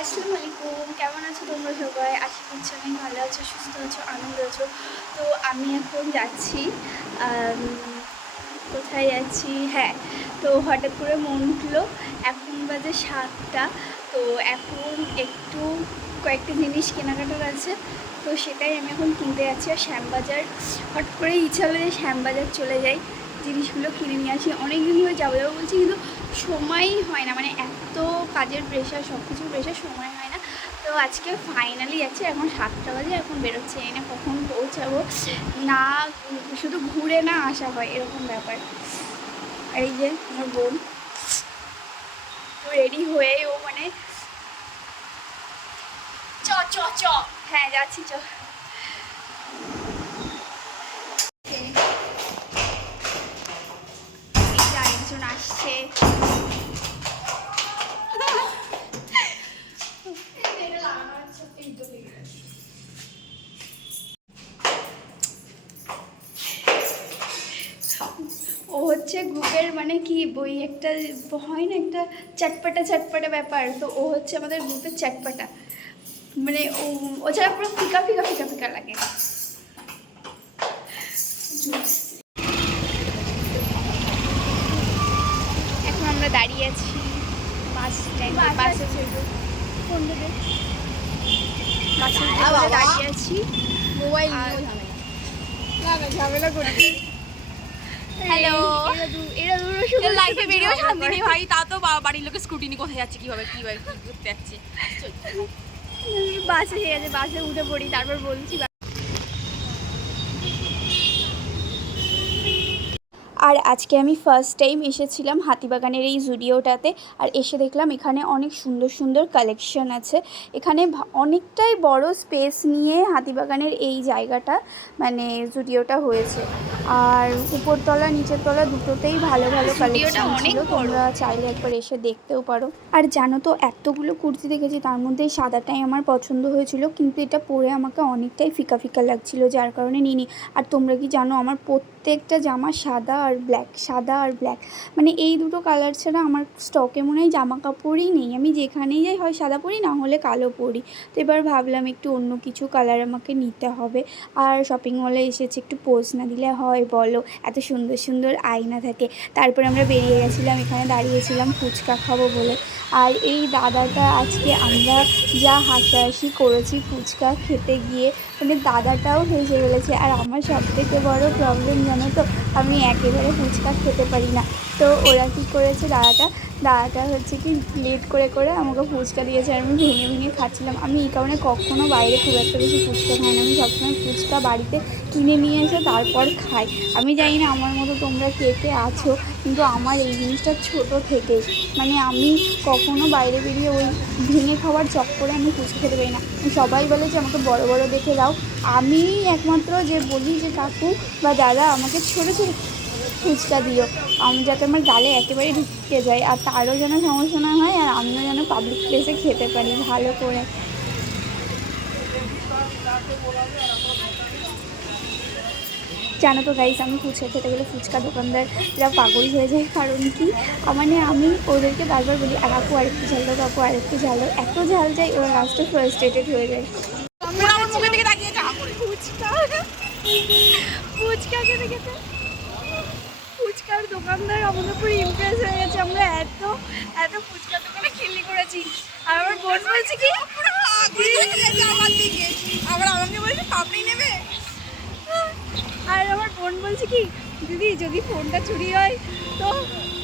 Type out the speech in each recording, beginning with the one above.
আসসালামু আলাইকুম, কেমন আছো তোমরা সবাই? আশা করছি অনেক ভালো আছো, সুস্থ আছো, আনন্দ আছো। তো আমি এখন যাচ্ছি, কোথায় যাচ্ছি? হ্যাঁ, তো হঠাৎ করে মন উঠলো, এখন বাজে 7টা। তো এখন একটু কয়েকটা জিনিস কেনাকাটার আছে, তো সেটাই আমি এখন কিনতে যাচ্ছি। আর শ্যামবাজার হঠাৎ করে ইচ্ছা হলে যে শ্যামবাজার চলে যাই, জিনিসগুলো কিনে নিয়ে আসি। অনেক দিনই হয়ে যাবো যাবো বলছি, কিন্তু সময়ই হয় না, মানে এত কাজের প্রেশার, সব কিছুর প্রেশার, সময় হয় না। তো আজকে ফাইনালি যাচ্ছি, এখন 7টা বাজে, এখন বেরোচ্ছে। এই না কখন পৌঁছাবো, না শুধু ঘুরে না আসা হয় এরকম ব্যাপার। আর এই যে আমার বোন রেডি হয়ে, ও মানে চ চ চ, হ্যাঁ যাচ্ছি, চ। এই যে আরেকজন আসছে। ও হচ্ছে গ্রুপের, মানে কি বই একটা হয় না, একটা চটপটা চটপটা ব্যাপার। তো ও হচ্ছে আমাদের গ্রুপের চটপটা, মানে ও ছাড়া পুরো ফিকা ফিকা ফিকা ফিকা লাগে। এখন আমরা দাঁড়িয়ে আছি বাস স্ট্যান্ড, বাসে ফোন দেবে, বাসে দাঁড়িয়ে আছি। মোবাইল ঝামেলা করছি। হ্যালো, এরা দুটো শুধু লাইফে বেরিয়েও শান্তি নেই ভাই। তা তো বাড়ির লোকে স্কুটি নিয়ে কোথায় যাচ্ছে, কিভাবে ঘুরতে যাচ্ছে। বাসে ঠিক আছে, বাসে উঠে পড়ি, তারপর বলছি। আর আজকে আমি ফার্স্ট টাইম এসেছিলাম হাতিবাগানের এই জুডিওটাতে। আর এসে দেখলাম এখানে অনেক সুন্দর সুন্দর কালেকশন আছে। এখানে অনেকটাই বড় স্পেস নিয়ে হাতিবাগানের এই জায়গাটা, মানে জুডিওটা হয়েছে। আর উপরতলা নিচের তলা দুটোতেই ভালো ভালো কালেকশন ছিল, তোমরা চাইলে একবার এসে দেখতেও পারো। আর জানো তো, এতগুলো কুর্তি দেখেছি, তার মধ্যে সাদাটাই আমার পছন্দ হয়েছিল, কিন্তু এটা পরে আমাকে অনেকটাই ফিকা ফিকা লাগছিল, যার কারণে নিইনি। আর তোমরা কি জানো, আমার প্রত্যেকটা জামা সাদা আর ব্ল্যাক, সাদা আর ব্ল্যাক, মানে এই দুটো কালার ছাড়া আমার স্টকে মনে হয় জামা কাপড়ই নেই। আমি যেখানেই যাই হয় সাদা পরি, না হলে কালো পরি। তো এবার ভাবলাম একটু অন্য কিছু কালার আমাকে নিতে হবে। আর শপিং মলে এসেছি, একটু পোজ না দিলে হয় বলো? এত সুন্দর সুন্দর আয়না থাকে। তারপরে আমরা বেরিয়ে গেছিলাম, এখানে দাঁড়িয়েছিলাম ফুচকা খাবো বলে। আর এই দাদাটা, আজকে আমরা যা হাসাহাসি করেছি ফুচকা খেতে গিয়ে, মানে দাদাটাও হেসে ফেলেছে। আর আমার সবথেকে বড় প্রবলেম জানো তো, আমি একেবারে ফুচকা খেতে পারি না। তো ওরা কী করেছে, দাদাটা হচ্ছে কি লেট করে করে আমাকে ফুচকা দিয়েছে, আর আমি ভেঙে ভেঙে খাচ্ছিলাম। আমি এই কারণে কখনও বাইরে খুব একটা বেশি ফুচকা খাই না, আমি সবসময় ফুচকা বাড়িতে কিনে নিয়ে এসে তারপর খাই। আমি জানি না আমার মতো তোমরা কে কে আছো, কিন্তু আমার এই জিনিসটা ছোটো থেকেই, মানে আমি কখনও বাইরে বেরিয়ে ওই ভেঙে খাওয়ার চক্করে আমি ফুচকা খেতে পারি না। সবাই বলে যে আমাকে বড় বড় দেখে দাও, আমি একমাত্র যে বলি যে কাকু বা দাদা আমাকে ছোটো ছোটো ফুচকা দিও, আমি যাতে আমার গালে একেবারে ঢুকে যায়, আর তারও যেন সমস্যা না হয়, আর আমিও যেন পাবলিক প্লেসে খেতে পারি ভালো করে। জানো তো গাইস, আমি ফুচকা খেতে গেলে ফুচকা দোকানদাররা পাগল হয়ে যায়। কারণ কি, মানে আমি ওদেরকে বারবার বলি আর কাকু আরেকটু ঝাল দাও, কাকু আরেকটু ঝাল দাও, এত ঝাল যায় ওরা লাস্টে ফ্রাস্ট্রেটেড হয়ে যায়। ফুচকা ফুচকা খেতে খেতে ফুচকার দোকানদার আমাদের পুরো ইমপ্রেস হয়ে গেছে, আমরা এত এত ফুচকার দোকানে খিল্লি করেছি। আর আমার বোন বলছে কি, আবার আমাকে বলছে পাপড়ি নেবে। আর আমার বোন বলছে কি, দিদি যদি ফোনটা চুরি হয় তো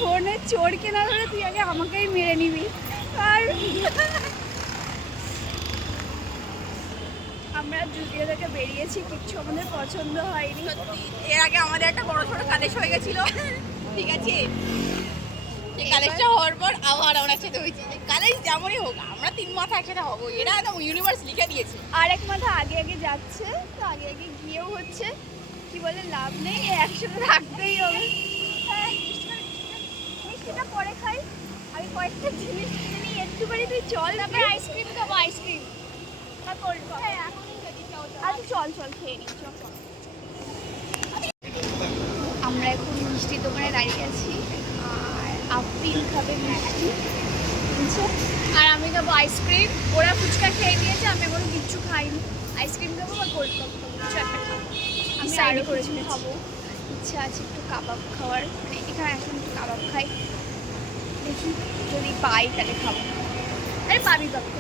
ফোনের চোর কেনার হলে তুই আগে আমাকেই মেরে নিবি। আর আমরা জুডিও থেকে বেরিয়েছি, কিচ্ছু আমাদের পছন্দ হয়নি। এর আগে আমাদের একটা বড় ছোট কালেকশন হয়ে গেছিল, ঠিক আছে? কালেকশন হওয়ার পর আবার আমরা একসাথে হয়েছি। কালেজ যেমনই হোক, আমরা 3 মাথা একসাথে হবো, এরা একদম ইউনিভার্স লিখে দিয়েছে। আর এক মাথা আগে আগে যাচ্ছে, তো আগে আগে গিয়েও হচ্ছে কি বলে লাভ নেই, একসাথে থাকতেই হবে। হ্যাঁ, মিষ্টিটা পরে খাই, আমি কয়েকটা জিনিস কিনে নিই একটুখানি। তুই চল, তারপরে আইসক্রিম খাবো, আইসক্রিম। হ্যাঁ এখনই যদি চাও। আচ্ছা চল চল, খেয়ে নিই, চল। আমরা এখন মিষ্টির দোকানে দাঁড়িয়ে আছি, আর আফরিন খাবে মিষ্টি। কিনছে। আর আমি খাবো আইসক্রিম। ওরা ফুচকা খেয়ে নিয়েছে, আমি এখনো কিচ্ছু খাইনি। আইসক্রিম খাবো বা কোল্ড কফি খাবো, কিছু একটা খাবো। আমি সাইডে আরও করে কিছু খাবো, ইচ্ছা আছে একটু কাবাব খাওয়ার, মানে এখানে এখন একটু কাবাব খাই, দেখি যদি পাই তাহলে খাবো। আরে পাবি পাবি।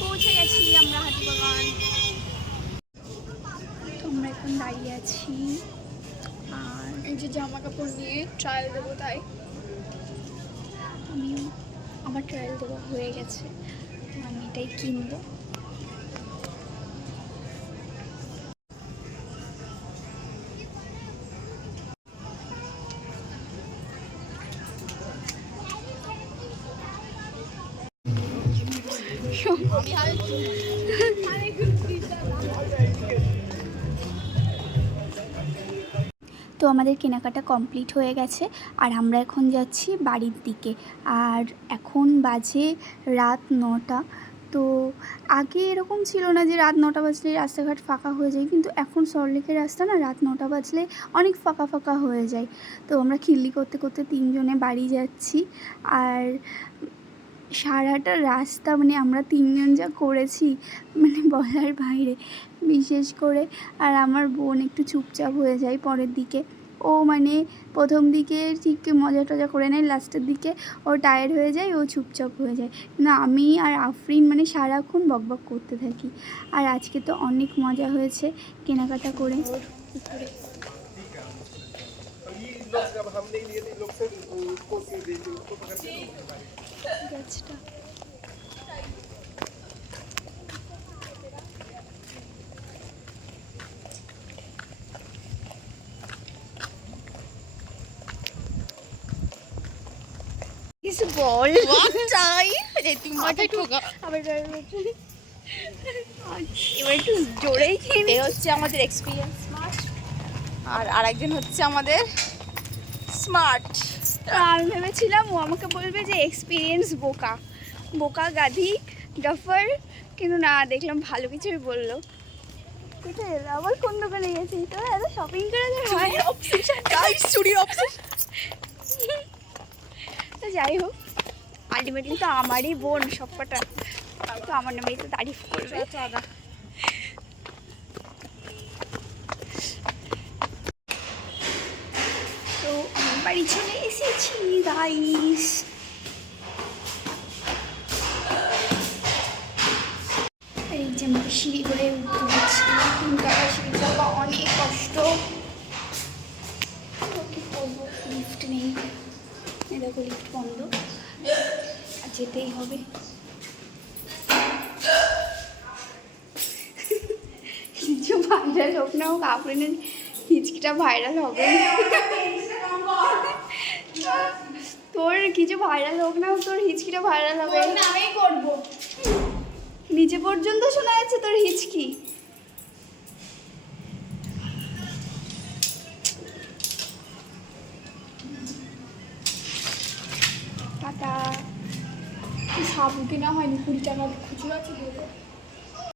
পৌঁছে গেছি আমরা হাতিবাগান। তো আমরা এখন দাঁড়িয়ে আছি আর এই যে জামা কাপড় নিয়ে ট্রায়াল দেবো, তাই আমিও আমার ট্রায়াল দেওয়া হয়ে গেছে, তো আমি এটাই কিনবো। তো আমাদের কেনাকাটা কমপ্লিট হয়ে গেছে আর আমরা এখন যাচ্ছি বাড়ির দিকে। আর এখন বাজে রাত 9টা। তো আগে এরকম ছিল না যে রাত 9টা বাজলে রাস্তাঘাট ফাঁকা হয়ে যায়, কিন্তু এখন সল্টলেকের রাস্তা না রাত 9টা বাজলে অনেক ফাঁকা ফাঁকা হয়ে যায়। তো আমরা খিল্লি করতে করতে 3 জনে বাড়ি যাচ্ছি। আর সারাটা রাস্তা মানে আমরা 3 জন যা করেছি মানে বলার বাইরে, বিশেষ করে আর আমার বোন একটু চুপচাপ হয়ে যায় পরের দিকে। ও মানে প্রথম দিকে ঠিক মজা টজা করে নেয়, লাস্টের দিকে ও টায়ার্ড হয়ে যায়, ও চুপচাপ হয়ে যায়। না আমি আর আফরিন মানে সারাক্ষণ বকবক করতে থাকি। আর আজকে তো অনেক মজা হয়েছে কেনাকাটা করে। जब हम नहीं लिए थे लोग सिर्फ उसको दे थे उसको पकड़ के গাছটা কিছু বল। চাই যে তুই মাথায় ঠোকা। আবার এবার একটু জোরেই খেয়ে এই হচ্ছে আমাদের এক্সপিরিয়েন্স স্মার্ট, আর আরেকজন হচ্ছে আমাদের স্মার্ট। আমি ভেবেছিলাম ও আমাকে বলবে যে এক্সপিরিয়েন্স বোকা বোকা গাধি গাফার, কিন্তু না, দেখলাম ভালো কিছুই বললো। এটা আবার কোন দোকানে গেছি তো এত শপিং করে হয় গাইস চুরির অবসেশন। তো যাই হোক, আলটিমেটলি তো আমারই বোন সবকটা, তো আমার নামেই তো তারিফ করবে। তো আমি বাড়ি চলে এসেছি গাইস। এই যে আমাকে সিঁড়ি করে উঠতে হচ্ছে, 3 টাকা সিঁড়ি চাপা অনেক কষ্ট। কি করবো, লিফট নেই, এই দেখো লিফট বন্ধ, আর যেতেই হবে। কিছু ভাইরাল হোক না হোক, আফরিনের হিচকিটা ভাইরাল হবে। তোর কিছু ভাইরাল হোক না হোক, তোর হিচকিটা ভাইরাল হবে। আমি করবো। নিচে পর্যন্ত শোনা যাচ্ছে তোর হিচকি। টাটা। সাবু কেনা হয়নি, 20 টাকা খুচরো আছে দিয়ে দেবো।